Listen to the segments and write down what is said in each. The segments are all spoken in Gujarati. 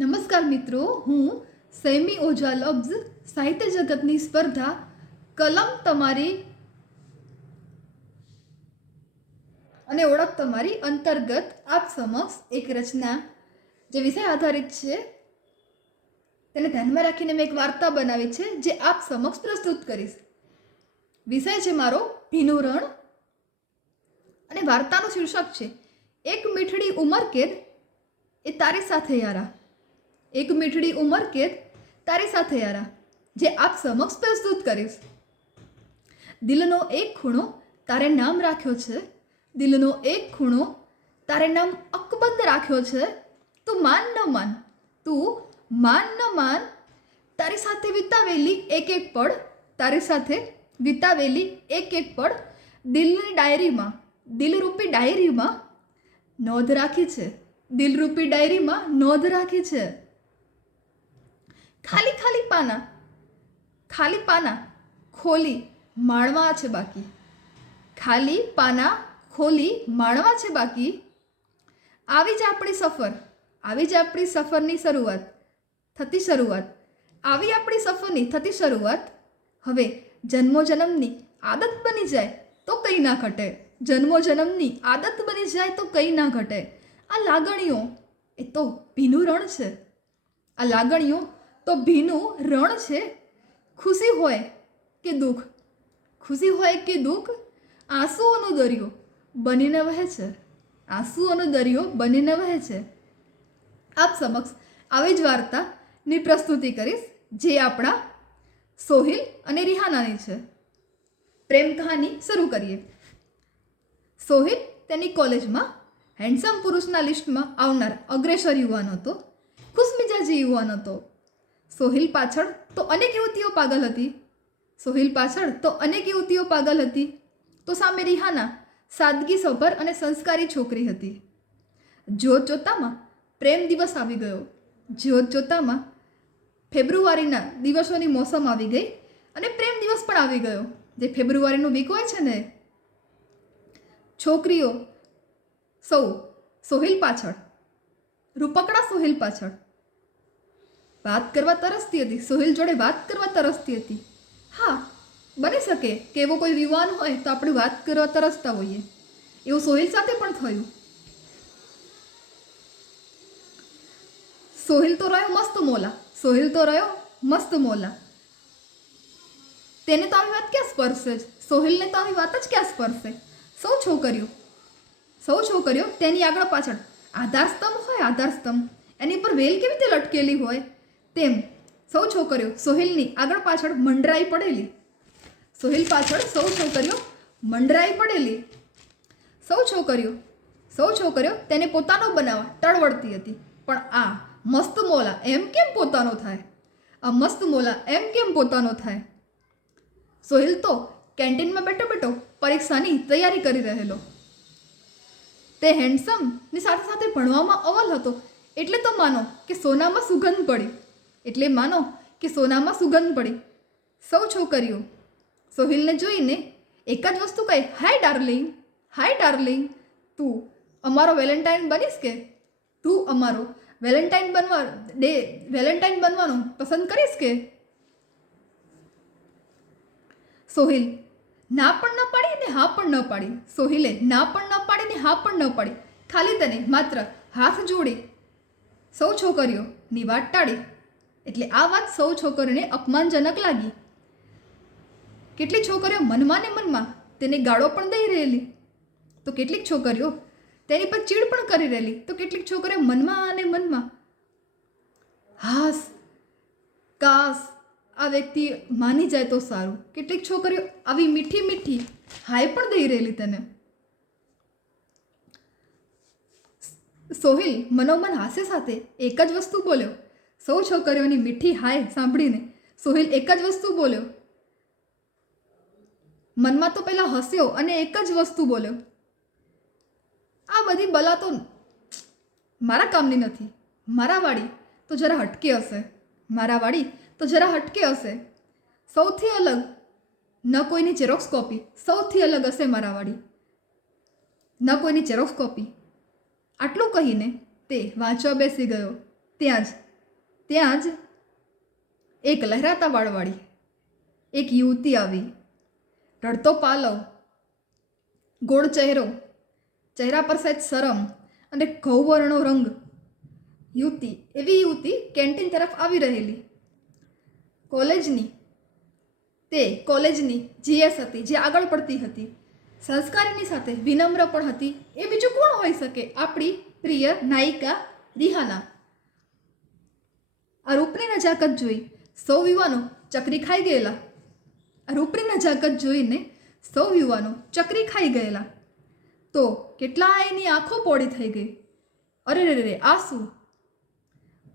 નમસ્કાર મિત્રો, હું સૈમી ઓઝા લફ્ઝ સાહિત્ય જગતની સ્પર્ધા, કલમ તમારી અને ઓળખ તમારી અંતર્ગત આપ સમક્ષ એક રચના જે વિષય આધારિત છે. તેને ધ્યાનમાં રાખીને મેં એક વાર્તા બનાવી છે, જે આપ સમક્ષ પ્રસ્તુત કરીશ. વિષય છે મારો ભીનું રણ અને વાર્તાનું શીર્ષક છે, એક મીઠડી ઉંમર કેદ, એ તારી સાથે યારા. એક મીઠડી ઉંમર કેદ, તારી સાથે યારા, જે આપ સમક્ષ પ્રસ્તુત કરીશ. દિલનો એક ખૂણો તારે નામ રાખ્યો છે, દિલનો એક ખૂણો તારે નામ અકબંધ રાખ્યો છે, તું માન ન માન, તું માન ન માન, તારી સાથે વિતાવેલી એક એક પળ, તારી સાથે વિતાવેલી એક એક પળ, દિલની ડાયરીમાં, દિલરૂપી ડાયરીમાં નોંધ રાખી છે, દિલરૂપી ડાયરીમાં નોંધ રાખી છે. ખાલી ખાલી પાના ખાલી પાના ખોલી માણવા છે બાકી. ખાલી પાના ખોલી માણવા છે બાકી. આવી જ આપણી સફર, આવી જ આપણી સફરની શરૂઆત, થતી શરૂઆત. આવી આપણી સફરની થતી શરૂઆત, હવે જન્મો જન્મની આદત બની જાય તો કંઈ ના ઘટે. જન્મો જન્મની આદત બની જાય તો કંઈ ના ઘટે. આ લાગણીઓ એ તો ભીનું રણ છે. આ લાગણીઓ તો ભીનું રણ છે. ખુશી હોય કે દુઃખ? ખુશી હોય કે દુઃખ? આંસુઓનો દરિયો બનીને વહે છે. આંસુઓનો દરિયો બનીને વહે છે. આપ સમક્ષ આવી જ વાર્તાની પ્રસ્તુતિ કરીશ, જે આપણા સોહિલ અને રિહાનાની છે. પ્રેમ કહાની શરૂ કરીએ. સોહિલ તેની કોલેજમાં હેન્ડસમ પુરુષના લિસ્ટમાં આવનાર અગ્રેસર યુવાન હતો, ખુશમિજાજી યુવાન હતો. સોહિલ પાછળ તો અનેક યુવતીઓ પાગલ હતી. સોહિલ પાછળ તો અનેક યુવતીઓ પાગલ હતી. તો સામે રિહાના, સાદગી સભર અને સંસ્કારી છોકરી હતી. જોત જોતામાં પ્રેમ દિવસ આવી ગયો. જોત જોતામાં ફેબ્રુઆરીના દિવસોની મોસમ આવી ગઈ અને પ્રેમ દિવસ પણ આવી ગયો. જે ફેબ્રુઆરીનું વીક હોય છે ને? છોકરીઓ સૌ સોહિલ પાછળ, રૂપકડા સોહિલ પાછળ. વાત કરવા તરસતી હતી, સોહિલ જોડે વાત કરવા તરસતી હતી. હા, બની શકે કે એવો કોઈ વિવાન હોય તો આપણે વાત કરવા તરસતા હોઈએ. એવું સોહિલ સાથે પણ થયું. સોહિલ તો રહ્યો મસ્ત મોલા, સોહિલ તો રહ્યો મસ્ત મોલા. તેને તો આવી વાત ક્યાં સ્પર્શે જ? સોહિલને તો આવી વાત જ ક્યાં સ્પર્શે? સૌ છોકરીઓ સૌ છોકરીઓ તેની આગળ પાછળ. આધાર સ્તંભ હોય આધાર સ્તંભ એની પર વેલ કેવી રીતે લટકેલી હોય? તેમ સૌ છોકરીઓ સોહિલની આગળ પાછળ મંડરાઈ પડેલી. સોહિલ પાછળ સૌ છોકરીઓ મંડરાઈ પડેલી. સૌ છોકરીઓ સૌ છોકરીઓ તેને પોતાનો બનાવવા તળવડતી હતી. પણ આ મસ્ત મોલા એમ કેમ પોતાનો થાય? આ મસ્ત મોલા એમ કેમ પોતાનો થાય? સોહિલ તો કેન્ટીનમાં બેઠો બેઠો પરીક્ષાની તૈયારી કરી રહેલો. તે હેન્ડસમની સાથે સાથે ભણવામાં અવલ હતો. એટલે તો માનો કે સોનામાં સુગંધ પડી. એટલે માનો કે સોનામાં સુગંધ પડી. સૌ છોકરીઓ, સોહિલને જોઈને એક જ વસ્તુ કહે, હાય ડાર્લિંગ હાય ડાર્લિંગ, તું અમારો વેલેન્ટાઇન બનીશ કે? તું અમારો વેલેન્ટાઇન બનવા, ડે, વેલેન્ટાઇન બનવાનું પસંદ કરીશ કે? સોહિલ, ના પણ ન પાડી ને હા પણ ન પાડી. સોહિલે, ના પણ ન પાડી ને હા પણ ન પાડી. ખાલી તને માત્ર હાથ જોડી. સૌ છોકરીઓની વાત ટાળી. એટલે આ વાત સૌ છોકરીઓને અપમાનજનક લાગી. કેટલીક છોકરીઓ મનમાં ને મનમાં તેને ગાળો પણ દઈ રહેલી. તો કેટલીક છોકરીઓ તેની પર ચીડ પણ કરી રહેલી. તો કેટલીક છોકરીઓ મનમાં અને મનમાં હાસ, કાસ આ વ્યક્તિ માની જાય તો સારું. કેટલીક છોકરીઓ આવી મીઠી મીઠી હાય પણ દઈ રહેલી તેને. સોહિલ મનોમન હાસ્ય સાથે એક જ વસ્તુ બોલ્યો. સૌ છોકરીઓની મીઠી હાય સાંભળીને સોહિલ એક જ વસ્તુ બોલ્યો. મનમાં તો પહેલાં હસ્યો અને એક જ વસ્તુ બોલ્યો. આ બધી બલા તો મારા કામની નથી, મારા વાળી તો જરા હટકે હશે, મારા વાળી તો જરા હટકે હશે. સૌથી અલગ, ન કોઈની ચેરોક્સ કોપી સૌથી અલગ હશે મારા વાળી. ન કોઈની ચેરોક્સ કોપી આટલું કહીને તે વાંચવા બેસી ગયો. ત્યાં જ ત્યાં જ એક લહેરાતા વાળવાળી એક યુવતી આવી. રડતો પાલવ, ગોળ ચહેરો, ચહેરા પર સહેજ શરમ અને ઘઉવર્ણો રંગ. યુવતી, એવી યુવતી કેન્ટીન તરફ આવી રહેલી. કોલેજની, તે કોલેજની જીએસ હતી, જે આગળ પડતી હતી. સંસ્કારીની સાથે વિનમ્ર પણ હતી. એ બીજું કોણ હોઈ શકે? આપણી પ્રિય નાયિકા રિહાના. આ રૂપની નજાકત જોઈ સૌ યુવાનો ચકરી ખાઈ ગયેલા. આ રૂપની નજાકત જોઈને સૌ યુવાનો ચકરી ખાઈ ગયેલા. તો કેટલા એની આંખો પોળી થઈ ગઈ? અરે રે રે આ શું?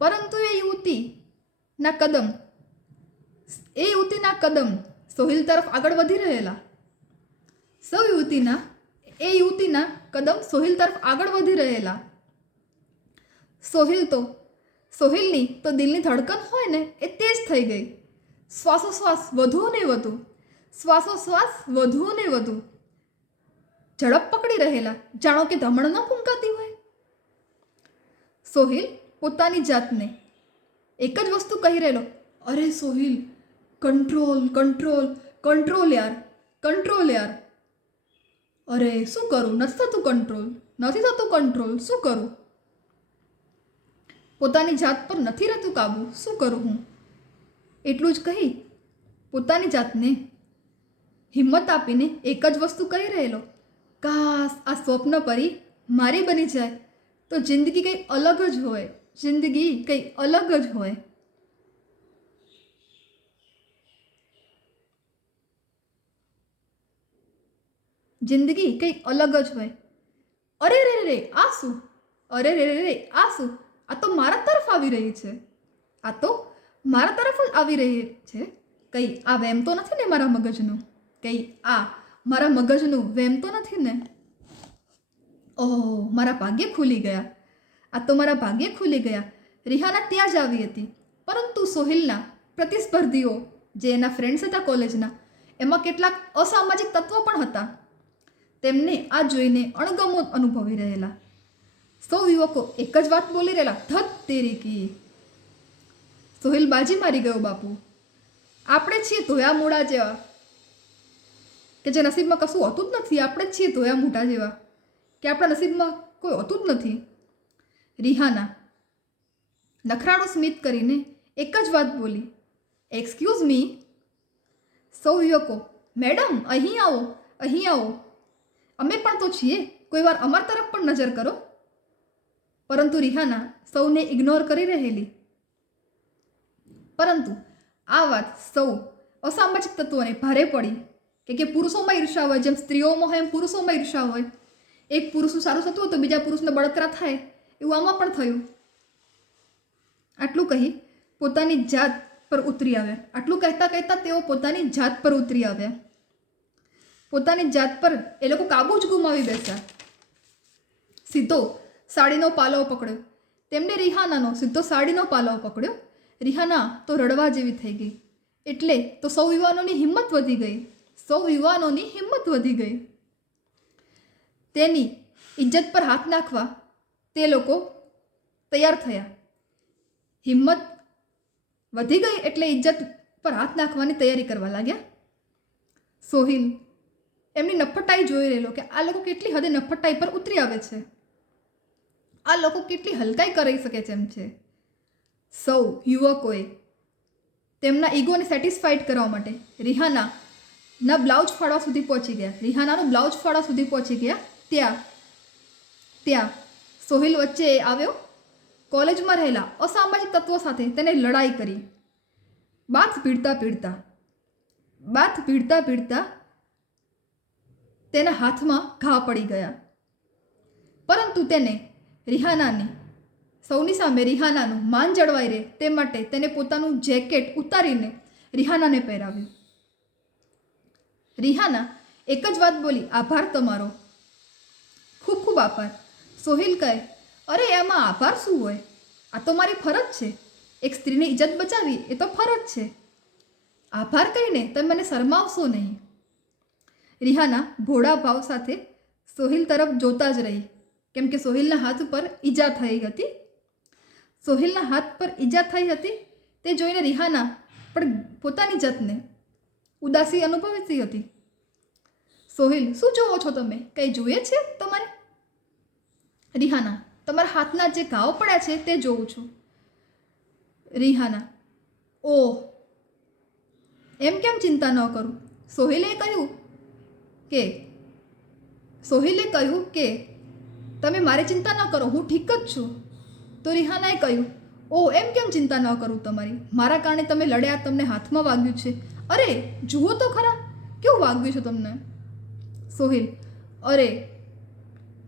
પરંતુ એ યુવતીના કદમ, એ યુવતીના કદમ સોહિલ તરફ આગળ વધી રહેલા. સૌ યુવતીના, એ યુવતીના કદમ સોહિલ તરફ આગળ વધી રહેલા. સોહિલ તો સોહિલની તો દિલની ધડકન હોય ને એ તેજ થઈ ગઈ. શ્વાસોશ્વાસ વધુ ને વધુ, શ્વાસોશ્વાસ વધુ ને વધુ. ઝડપ પકડી રહેલા, જાણો કે ધમણ ન ફૂંકાતી હોય? સોહિલ પોતાની જાતને એક જ વસ્તુ કહી રહેલો, અરે સોહિલ, કંટ્રોલ કંટ્રોલ કંટ્રોલ યાર કંટ્રોલ યાર. અરે, શું કરું? નથી થતું કંટ્રોલ, નથી થતું કંટ્રોલ, શું કરું? પોતાની જાત પર નથી રહેતું કાબુ, શું કરું હું? એટલું જ કહી પોતાની જાતને હિંમત આપીને એક જ વસ્તુ કહી રહેલો, કાશ આ સ્વપ્ન પરી મારી બની જાય, તો જિંદગી કંઈ અલગ જ હોય, જિંદગી કંઈ અલગ જ હોય. જિંદગી કંઈક અલગ જ હોય. અરે રે રે આ શું? અરે રે રે, આ શું? આ તો મારા તરફ આવી રહી છે. આ તો મારા તરફ જ આવી રહી છે. કંઈ, આ વેમ તો નથી ને મારા મગજનું? કંઈ, આ મારા મગજનું વેમ તો નથી ને? ઓહો, મારા ભાગ્ય ખુલી ગયા. આ તો મારા ભાગ્ય ખુલી ગયા. રિહાના ત્યાં જ આવી હતી. પરંતુ સોહિલના પ્રતિસ્પર્ધીઓ, જે એના ફ્રેન્ડ્સ હતા કોલેજના, એમાં કેટલાક અસામાજિક તત્વો પણ હતા. તેમને આ જોઈને અણગમો અનુભવી રહેલા. સૌ યુવકો એક જ વાત બોલી રહેલા ધત તેરી કી. સોહિલ બાજી મારી ગયો બાપુ. આપણે છીએ ધોયા મૂળા જેવા. કે જે નસીબમાં કશું હોતું જ નથી, આપણે જ છીએ ધોયા મોટા જેવા. કે આપણા નસીબમાં કોઈ હોતું જ નથી. રિહાના. નખરાણું સ્મિત કરીને એક જ વાત બોલી. એક્સક્યુઝ મી સૌ યુવકો, મેડમ, અહીં આવો અહીં આવો. અમે પણ તો છીએ. કોઈ વાર અમાર તરફ પણ નજર કરો. પરંતુ રિહાના સૌને ઇગ્નોર કરી રહેલી. પરંતુ આ વાત સૌ અસામાજિક તત્વોને ભારે પડી કે કે પુરુષોમાં ઈર્ષા હોય, જેમ સ્ત્રીઓમાં હોય, એમ પુરુષોમાં ઈર્ષા હોય. એક પુરુષનું સારું થતું હોય તો બીજા પુરુષને બળતરા થાય એવું આમાં પણ થયું. આટલું કહી પોતાની જાત પર ઉતરી આવ્યા. આટલું કહેતા કહેતા તેઓ પોતાની જાત પર ઉતરી આવ્યા. પોતાની જાત પર એ લોકો કાબુ જ ગુમાવી બેસ્યા. સીધો સાડીનો પાલવ પકડ્યો. તેમણે રિહાનાનો સીધો સાડીનો પાલવ પકડ્યો. રિહાના તો રડવા જેવી થઈ ગઈ. એટલે તો સૌ યુવાનોની હિંમત વધી ગઈ. સૌ યુવાનોની હિંમત વધી ગઈ. તેની ઇજ્જત પર હાથ નાખવા તે લોકો તૈયાર થયા. હિંમત વધી ગઈ એટલે ઇજ્જત પર હાથ નાખવાની તૈયારી કરવા લાગ્યા. સોહિલ એમની નફટાઈ જોઈ રહેલો કે આ લોકો કેટલી હદે નફટાઈ પર ઉતરી આવે છે. આ લોકો કેટલી હલકાઈ કરી શકે છે એમ છે. સૌ યુવકોએ તેમના ઈગોને સેટિસ્ફાઈડ કરવા માટે રિહાના ના બ્લાઉઝ ફાડવા સુધી પહોંચી ગયા. રિહાનાનું બ્લાઉઝ ફાડવા સુધી પહોંચી ગયા. ત્યાં ત્યાં સોહિલ વચ્ચે આવ્યો. કોલેજમાં રહેલા અસામાજિક તત્વો સાથે તેને લડાઈ કરી. બાથ પીડતા પીડતા, બાથ પીડતા પીડતા તેના હાથમાં ઘા પડી ગયા. પરંતુ તેને રિહાનાની. સૌની સામે રિહાનાનું માન જળવાઈ રહે તે માટે તેને પોતાનું જેકેટ ઉતારીને રિહાનાને પહેરાવ્યું. રિહાના એક જ વાત બોલી, આભાર તમારો. ખૂબ ખૂબ આભાર. સોહિલ કહે, અરે, એમાં આભાર શું હોય? આ તો મારી ફરજ છે. એક સ્ત્રીની ઇજ્જત બચાવી એ તો ફરજ છે. આભાર કહીને તમે મને શરમાવશો નહીં. રિહાના ભોળા ભાવ સાથે સોહિલ તરફ જોતા જ રહી. કેમ કે સોહિલના હાથ ઉપર ઈજા થઈ હતી. સોહિલના હાથ પર ઈજા થઈ હતી તે જોઈને રિહાના પણ પોતાની જાતને ઉદાસી અનુભવતી હતી. સોહિલ, શું જોવો છો તમે? કંઈ જોઈએ છે તમારે? રિહાના, તમારા હાથના જે ઘાવ પડ્યા છે તે જોઉં છું. રિહાના, ઓહ, એમ કેમ ચિંતા ન કરું? સોહિલે કહ્યું કે, સોહિલે કહ્યું કે તમે મારી ચિંતા ન કરો, હું ઠીક જ છું. તો રિહાનાએ કહ્યું, ઓ, એમ કેમ ચિંતા ન કરું તમારી? મારા કારણે તમે લડ્યા, તમને હાથમાં વાગ્યું છે. અરે, જુઓ તો ખરા, કેવું વાગ્યું છે તમને? સોહિલ, અરે,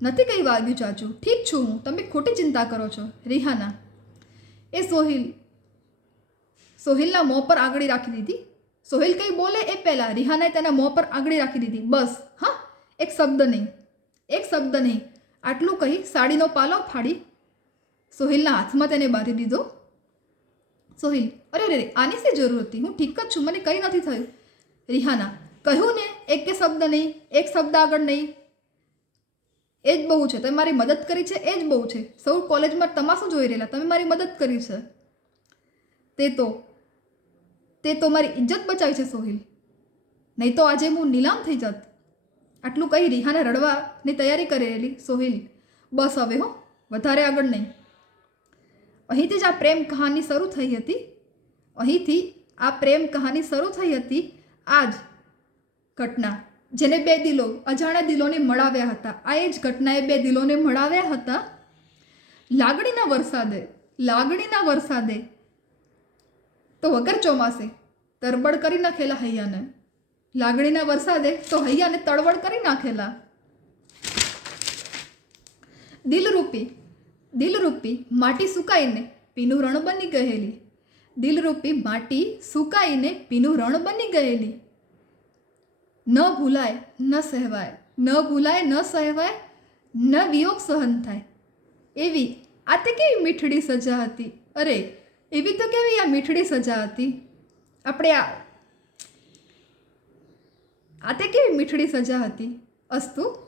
નથી કંઈ વાગ્યું ચાચું. ઠીક છું હું, તમે ખોટી ચિંતા કરો છો. રિહાના. એ સોહિલ, સોહિલના મોં પર આંગળી રાખી દીધી? સોહિલ કંઈ બોલે એ પહેલાં? રિહાનાએ તેના મોં પર આંગળી રાખી દીધી? બસ, હા? એક શબ્દ નહીં, એક શબ્દ નહીં. આટલું કહી સાડીનો પાલો ફાડી સોહિલના હાથમાં તેને બાંધી દીધો. સોહિલ, અરે રે આની શી જરૂર હતી? હું ઠીક જ છું, મને કંઈ નથી થયું. રિહાના, કહ્યું ને, એક કે શબ્દ નહીં, એક શબ્દ આગળ નહીં. એ જ બહુ છે, તમે મારી મદદ કરી છે, એ જ બહુ છે. સૌ કોલેજમાં તમાશું જોઈ રહેલા, તમે મારી મદદ કરી છે. તે તો તે તો મારી ઇજ્જત બચાવી છે, સોહિલ. નહીં તો આજે હું નીલામ થઈ જાત. આટલું કહી રિહાને રડવાની તૈયારી કરી રહેલી સોહિલ. બસ હવે હો, વધારે આગળ નહીં. અહીંથી જ આ પ્રેમ કહાની શરૂ થઈ હતી. અહીંથી આ પ્રેમ કહાની શરૂ થઈ હતી આ જ ઘટના, જેને બે દિલો, અજાણ્યા દિલોને મળાવ્યા હતા. આ એ જ ઘટનાએ બે દિલોને મળાવ્યા હતા. લાગણીના વરસાદે લાગણીના વરસાદે તો વગર ચોમાસે તરબડ કરી નાખેલા હૈયાને. લાગણીના વરસાદે તો હૈયાને તળવળ કરી નાખેલા. દિલરૂપી દિલરૂપી માટી સુકાઈને પીનું રણ બની ગયેલી. દિલરૂપી માટી સુકાઈને પીનું રણ બની ગયેલી. ન ભૂલાય, ન સહેવાય, ન ભૂલાય, ન સહેવાય, ન વિયોગ સહન થાય. એવી આ તે કેવી મીઠડી સજા હતી? અરે, એવી તો કેવી આ મીઠડી સજા હતી? આપણે આ આ તે કેવી મીઠડી સજા હતી? અસ્તુ?